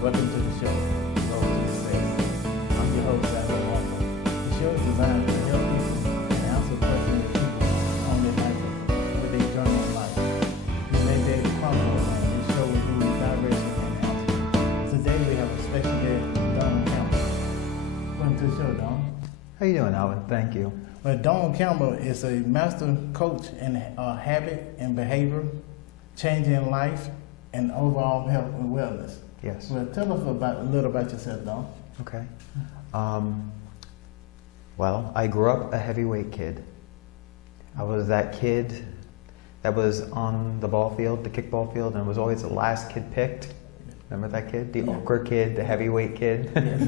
Welcome to the show, Road to Success. I'm your host, S1E2. The show is designed to help people and answer questions that people on their life with their journey in life. You may be able to crumble, and this show will give you direction and answers. Today we have a special guest, Don Campbell. Welcome to the show, Don. How you doing, Alvin? Thank you. Well, Don Campbell is a master coach in habit and behavior, changing life, and overall health and wellness. Yes. Well, tell us a little about yourself, Don. Okay. Well, I grew up a heavyweight kid. I was that kid that was on the ball field, the kickball field, and was always the last kid picked. Remember that kid? The awkward kid, the heavyweight kid? Yes.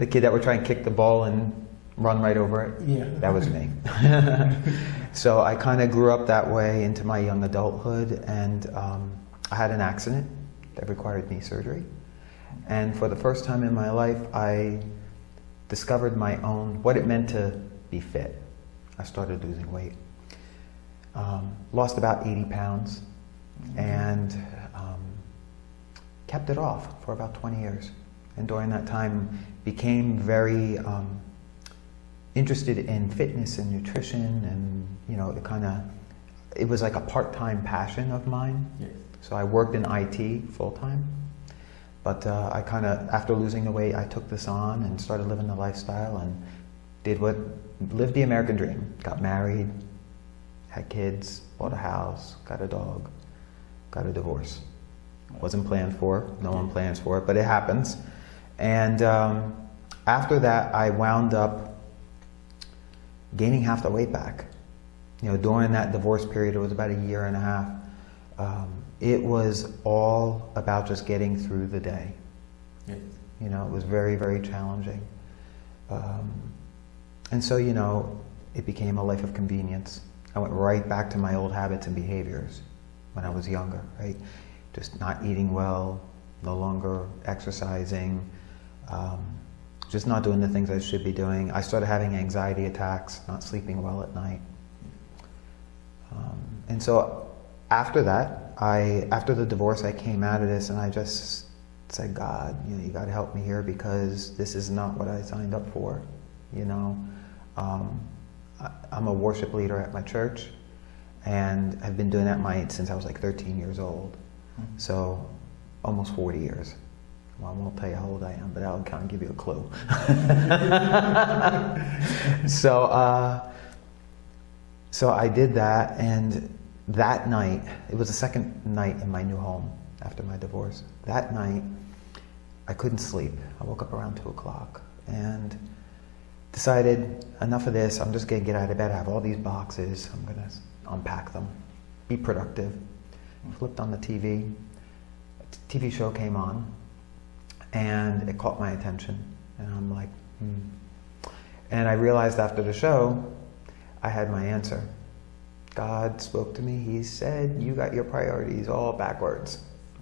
The kid that would try and kick the ball and run right over it? Yeah. That was me. So I kind of grew up that way into my young adulthood, and I had an accident that required knee surgery. And for the first time in my life, I discovered what it meant to be fit. I started losing weight. Lost about 80 pounds and kept it off for about 20 years. And during that time, became very interested in fitness and nutrition, and it was like a part-time passion of mine. Yes. So I worked in IT full-time, but after losing the weight, I took this on and started living the lifestyle and lived the American dream. Got married, had kids, bought a house, got a dog, got a divorce. Wasn't planned for, no one plans for it, but it happens. And after that, I wound up gaining half the weight back. During that divorce period, it was about a year and a half. It was all about just getting through the day. Yes. It was very, very challenging. And so, it became a life of convenience. I went right back to my old habits and behaviors when I was younger, right? Just not eating well, no longer exercising, just not doing the things I should be doing. I started having anxiety attacks, not sleeping well at night. And so after that, after the divorce, I came out of this and I just said, God, you got to help me here, because this is not what I signed up for. I'm a worship leader at my church, and I've been doing that since I was like 13 years old. So almost 40 years. Well, I won't tell you how old I am, but that'll kind of give you a clue. So I did that, and that night, it was the second night in my new home after my divorce. That night, I couldn't sleep. I woke up around 2 o'clock and decided, enough of this, I'm just gonna get out of bed. I have all these boxes, I'm gonna unpack them, be productive. Flipped on the TV. A TV show came on, and it caught my attention, and I'm like, And I realized after the show, I had my answer. God spoke to me. He said, you got your priorities all backwards.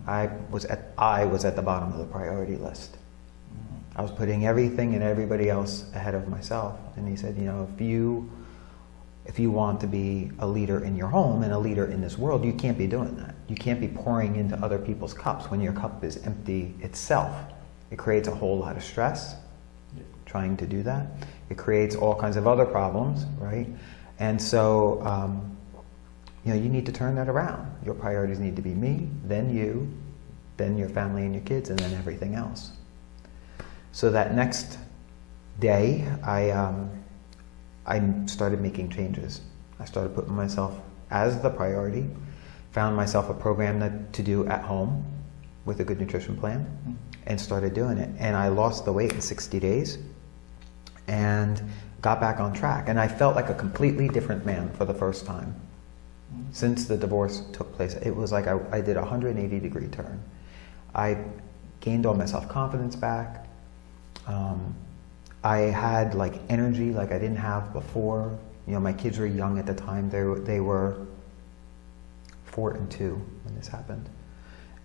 I was at the bottom of the priority list. I was putting everything and everybody else ahead of myself. And he said, if you want to be a leader in your home and a leader in this world, you can't be doing that. You can't be pouring into other people's cups when your cup is empty itself. It creates a whole lot of stress trying to do that. It creates all kinds of other problems, right? And so, you need to turn that around. Your priorities need to be me, then you, then your family and your kids, and then everything else. So that next day, I started making changes. I started putting myself as the priority, found myself a program to do at home with a good nutrition plan, and started doing it. And I lost the weight in 60 days and got back on track. And I felt like a completely different man for the first time since the divorce took place. It was like I did a 180-degree turn. I gained all my self-confidence back. I had energy like I didn't have before. My kids were young at the time. They were 4 and 2 when this happened.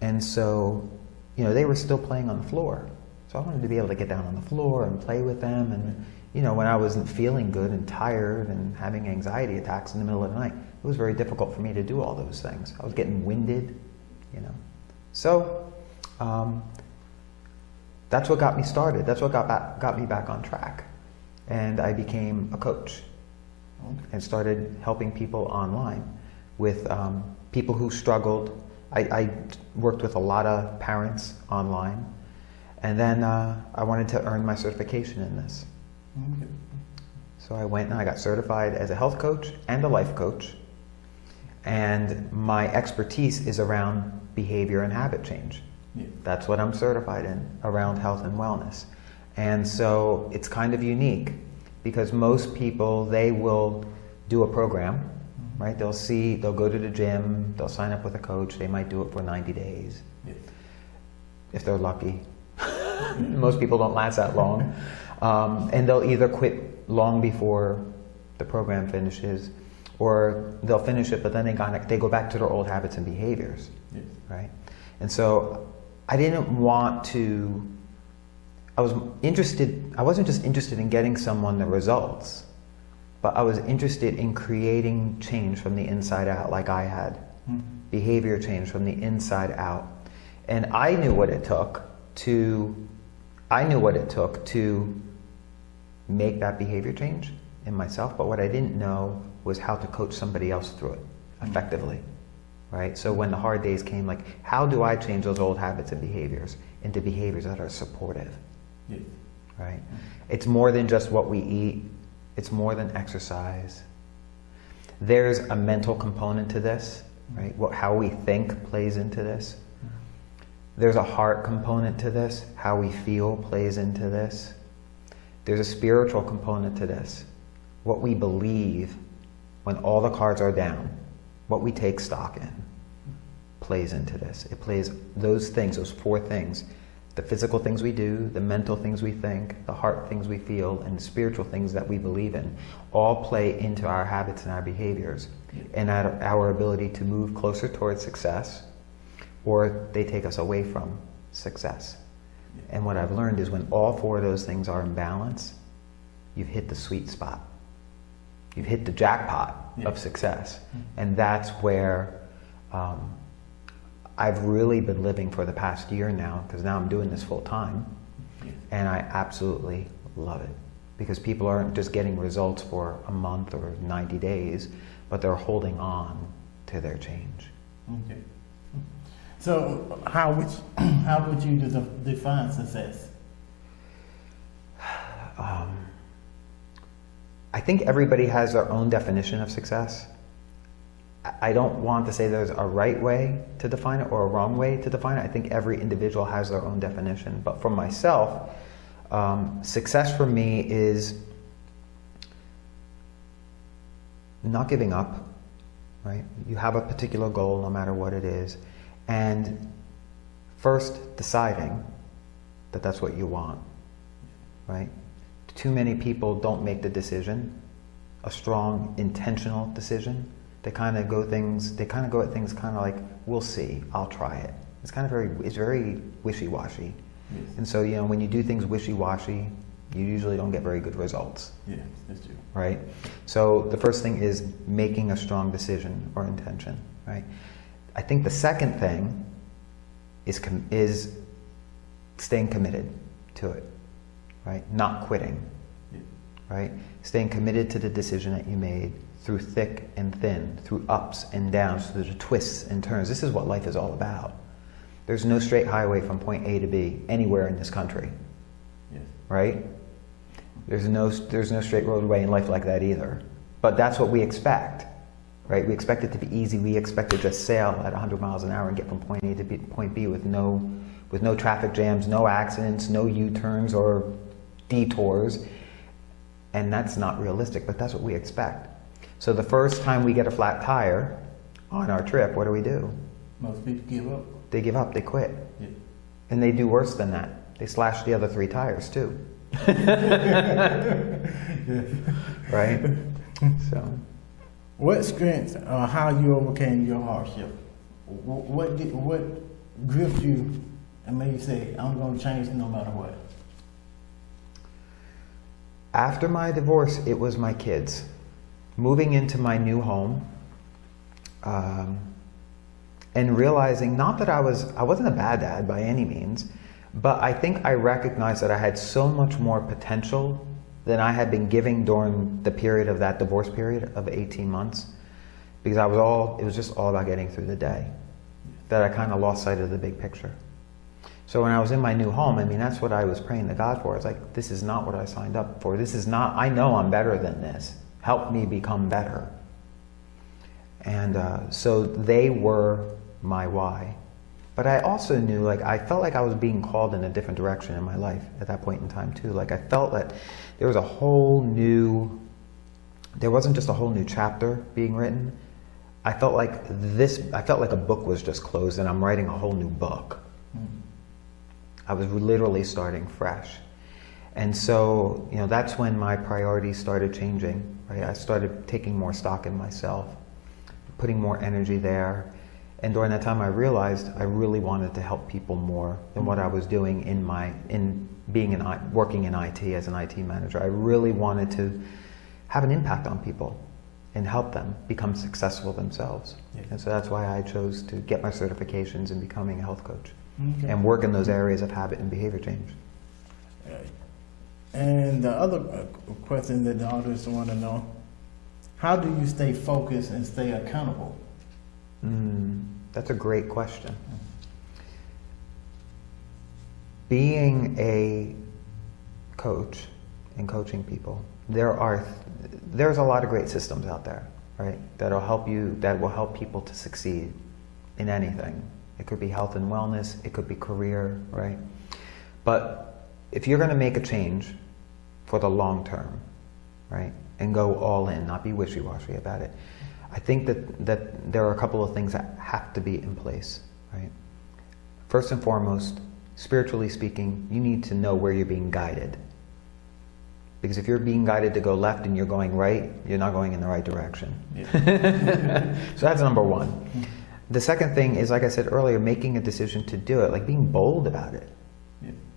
And so, they were still playing on the floor. So I wanted to be able to get down on the floor and play with them. And, when I wasn't feeling good and tired and having anxiety attacks in the middle of the night, it was very difficult for me to do all those things. I was getting winded, So that's what got me started. That's what got me back on track. And I became a coach and started helping people online with people who struggled. I worked with a lot of parents online. And then I wanted to earn my certification in this. Okay. So I went and I got certified as a health coach and a life coach. And my expertise is around behavior and habit change. Yeah. That's what I'm certified in, around health and wellness. And so it's kind of unique because most people, they will do a program, right? They'll go to the gym, they'll sign up with a coach, they might do it for 90 days. Yeah. If they're lucky. Most people don't last that long. And they'll either quit long before the program finishes, or they'll finish it, but then they go back to their old habits and behaviors, Yes. right? And so I didn't want to, I wasn't just interested in getting someone the results, but I was interested in creating change from the inside out like I had. Behavior change from the inside out. And I knew what it took to make that behavior change in myself, but what I didn't know was how to coach somebody else through it effectively, right? So when the hard days came, like, how do I change those old habits and behaviors into behaviors that are supportive, Yes. right? It's more than just what we eat. It's more than exercise. There's a mental component to this, right? How we think plays into this. There's a heart component to this. How we feel plays into this. There's a spiritual component to this. What we believe when all the cards are down, what we take stock in, plays into this. It plays those things, those four things. The physical things we do, the mental things we think, the heart things we feel, and the spiritual things that we believe in, all play into our habits and our behaviors and our ability to move closer towards success, or they take us away from success. And what I've learned is when all four of those things are in balance, you've hit the sweet spot. You've hit the jackpot of success. And that's where I've really been living for the past year now, because now I'm doing this full time. And I absolutely love it. Because people aren't just getting results for a month or 90 days, but they're holding on to their change. Okay. So how would you define success? I think everybody has their own definition of success. I don't want to say there's a right way to define it or a wrong way to define it. I think every individual has their own definition. But for myself, success for me is not giving up, right? You have a particular goal, no matter what it is. And first deciding that that's what you want, right? Too many people don't make the decision, a strong, intentional decision. They kind of go at things kind of like, we'll see, I'll try it. It's very wishy-washy. Yes. And so, when you do things wishy-washy, you usually don't get very good results. Yeah, that's true. Right? So the first thing is making a strong decision or intention, right? I think the second thing is staying committed to it, right? Not quitting, right? Staying committed to the decision that you made through thick and thin, through ups and downs, through the twists and turns. This is what life is all about. There's no straight highway from point A to B anywhere in this country, right? There's no straight roadway in life like that either. But that's what we expect. Right? We expect it to be easy. We expect to just sail at 100 miles an hour and get from point A to point B with no traffic jams, no accidents, no U-turns or detours. And that's not realistic, but that's what we expect. So the first time we get a flat tire on our trip, what do? Most people give up. They give up, they quit. Yeah. And they do worse than that. They slash the other 3 tires too. Right? So. What strengths or how you overcame your hardship? What gripped you and made you say, I'm going to change no matter what? After my divorce, it was my kids. Moving into my new home, and realizing not that I wasn't a bad dad by any means, But I think I recognized that I had so much more potential than I had been giving during the period of that divorce period of 18 months, because it was just all about getting through the day, that I kind of lost sight of the big picture. So when I was in my new home, I mean, that's what I was praying to God for. It's like, this is not what I signed up for. This is not, I know I'm better than this. Help me become better. And so they were my why. But I also knew, like, I felt like I was being called in a different direction in my life at that point in time too. Like, I felt that there was there wasn't just a whole new chapter being written. I felt like a book was just closed and I'm writing a whole new book. I was literally starting fresh. And so, that's when my priorities started changing, right? I started taking more stock in myself, putting more energy there. And during that time, I realized I really wanted to help people more than what I was doing working in IT as an IT manager. I really wanted to have an impact on people and help them become successful themselves. Yeah. And so that's why I chose to get my certifications in becoming a health coach and work in those areas of habit and behavior change. And the other question that the audience want to know, how do you stay focused and stay accountable? That's a great question. Being a coach and coaching people, there's a lot of great systems out there, right? That will help people to succeed in anything. It could be health and wellness, it could be career, right? But if you're going to make a change for the long term, right, and go all in, not be wishy-washy about it, I think that there are a couple of things that have to be in place, right? First and foremost, spiritually speaking, you need to know where you're being guided. Because if you're being guided to go left and you're going right, you're not going in the right direction. Yeah. So that's number one. The second thing is, like I said earlier, making a decision to do it, like being bold about it,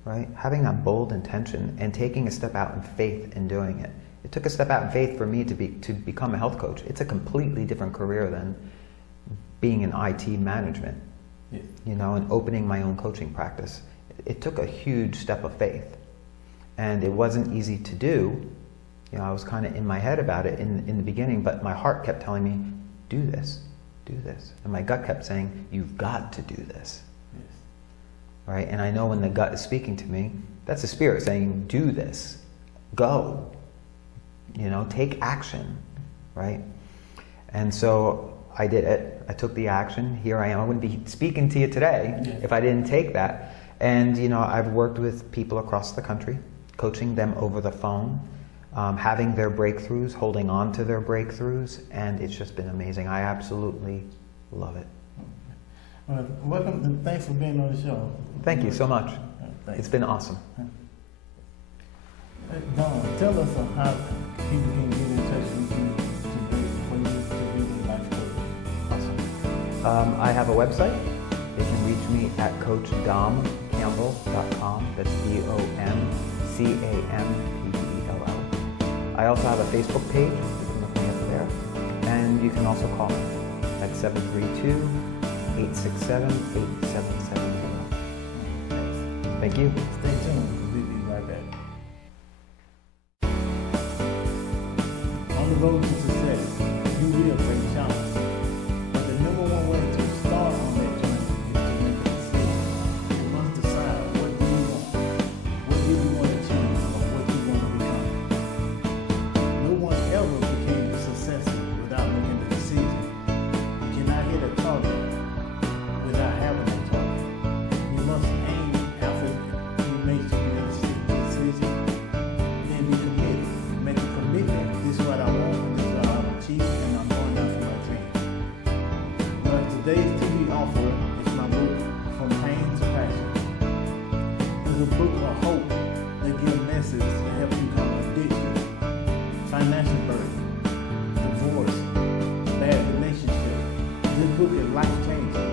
right? Having that bold intention and taking a step out in faith in doing it. It took a step out in faith for me to become a health coach. It's a completely different career than being in IT management, and opening my own coaching practice. It took a huge step of faith, and it wasn't easy to do. I was kind of in my head about it in the beginning, but my heart kept telling me, do this, and my gut kept saying, you've got to do this, right? And I know when the gut is speaking to me, that's the spirit saying, do this, go. Take action, right? And so I did it. I took the action. Here I am. I wouldn't be speaking to you today if I didn't take that. And, I've worked with people across the country, coaching them over the phone, having their breakthroughs, holding on to their breakthroughs, and it's just been amazing. I absolutely love it. Welcome. Thanks for being on the show. Thank you so much. It's been awesome. Don, tell us how people can get in touch with you for you to be the life coach. Awesome. I have a website. They can reach me at CoachDomCampbell.com. That's DOMCAMPBELL. I also have a Facebook page. You can look me up there. And you can also call me at 732-867-8770. Thank you. Stay tuned. We'll be right back. On the road to success, you will face challenges. But the number one way to start on that journey is to make a decision. You must decide, what do you want? What do you want to achieve, or what you want to become? No one ever became successful without making a decision. You cannot hit a target without having a target. You must aim after you make your decision. Then be committed. Make a commitment. This is what I want, this is what I'm achieving, and I'm going after my dream. But today's TV offer is my book, From Pain to Passion. It's a book of hope that gives a message to help you come addiction, financial burden, divorce, bad relationship. This book is life changing.